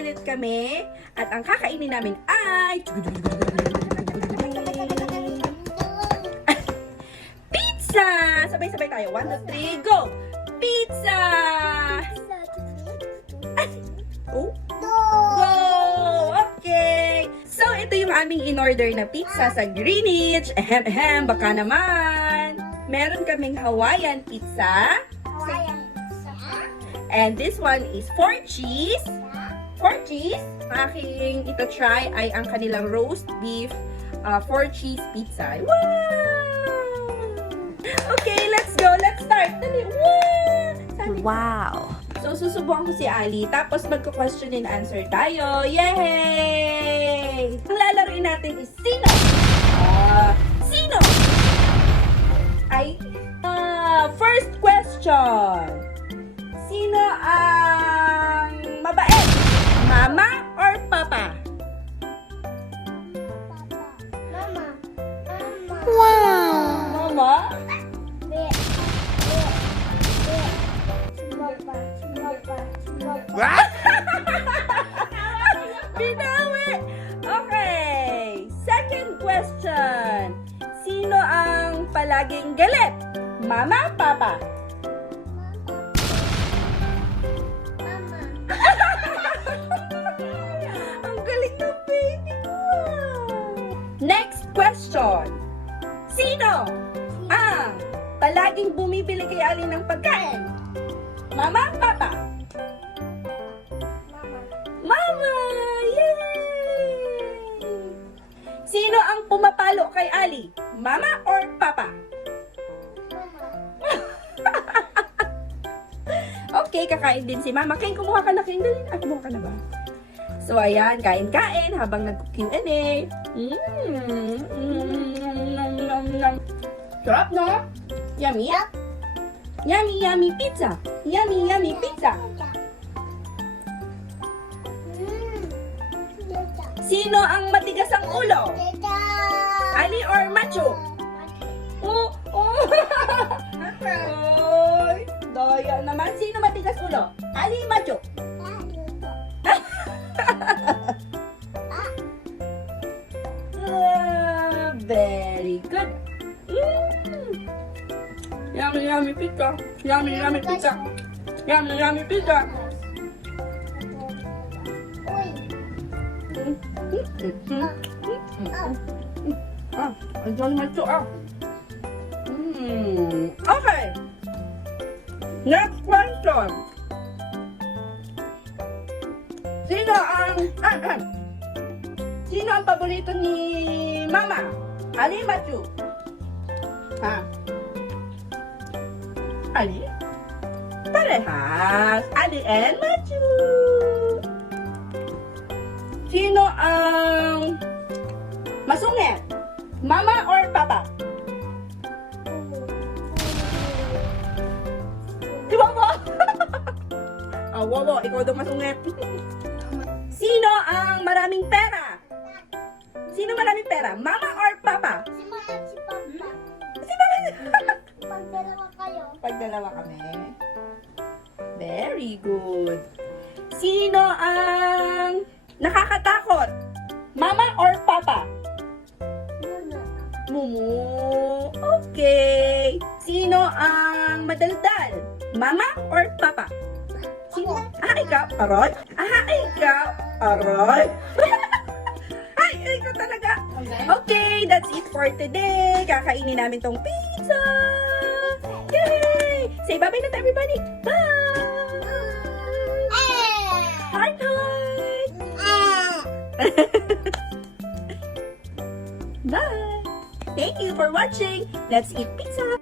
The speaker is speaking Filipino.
ulit kami at ang kakainin namin ay pizza! Sabay-sabay tayo. 1, 2, 3, go! Pizza! Oh, go! Okay! So, ito yung aming in-order na pizza sa Greenwich. Ahem, ahem, baka naman. Meron kaming Hawaiian pizza. And this one is 4 cheese. 4 cheese. Ang aking ito-try ay ang kanilang roast beef 4 cheese pizza. Wow! Okay, let's go. Let's start. Dali. Wow! So, susubukan ko si Ali. Tapos, magko-question and answer tayo. Yay! Ang lalaroin natin is sino? Sino? First question. Sino ang mabait? Mama or papa? Wow! Mama? Binawi! Okay! Second question. Sino ang palaging galit? Mama, papa? Ang galing ng baby ko! Next question. Sino ang palaging bumibili kay Ali ng pagkain? Mama, papa? Mama! Yay! Sino ang pumapalo kay Ali? Mama or papa? Okay, kakain din si Mama. Kain, kumuha ka na. Kain, dali na. Kumuha ka na ba? So, ayan. Kain-kain habang nag-Q&A. Sarap, no? Yummy? Yummy, yummy pizza. Yummy, yummy pizza. Sino ang matigas ang ulo? Ali or Macho? Oh, oh. Oy, daya naman. Sino matigas ulo? Ali, Macho? Very good. Yummy, yummy pizza. Yummy, yummy pizza. Yummy, yummy pizza. Ang Macho, Okay. Next question. Sino ang paborito ni Mama? Ali, Macho? Ali? Parehas. Ali and Macho. Sino ang masungit? Mama or Papa? Si Wowo! Wowo, ikaw daw masungit. Sino ang maraming pera? Sino maraming pera? Mama or Papa? Si Papa. Si Papa! Pagdalawa kayo. Pagdalawa kami. Very good. Sino ang nakakatakot? Mama or Papa? Mumu. Okay. Sino ang madaldal? Mama or Papa? Sino? Ikaw? Aroy? Ikaw? Aroy? Ay, ikaw talaga. Okay, that's it for today. Kakainin namin tong pizza. Yay! Say bye-bye na to everybody. Bye! Heart heart! Bye! Thank you for watching. Let's eat pizza.